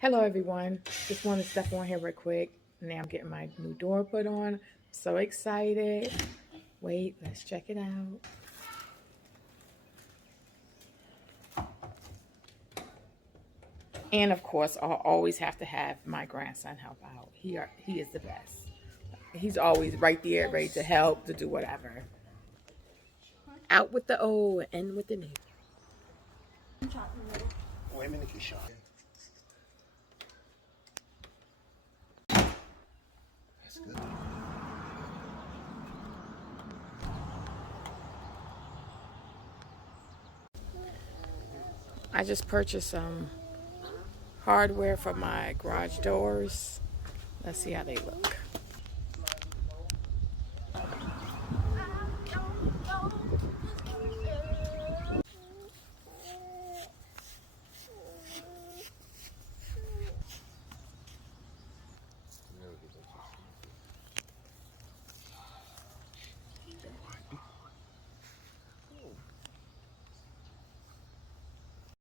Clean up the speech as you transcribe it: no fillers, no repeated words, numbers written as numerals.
Hello everyone. Just want to step on here real quick. Now I'm getting my new door put on. So excited. Wait, let's check it out. And of course, I'll always have to have my grandson help out. He is the best. He's always right there, ready to help, to do whatever. Out with the old, in with the new. Wait a minute, Keisha. That's good. I just purchased some hardware for my garage doors. Let's see how they look.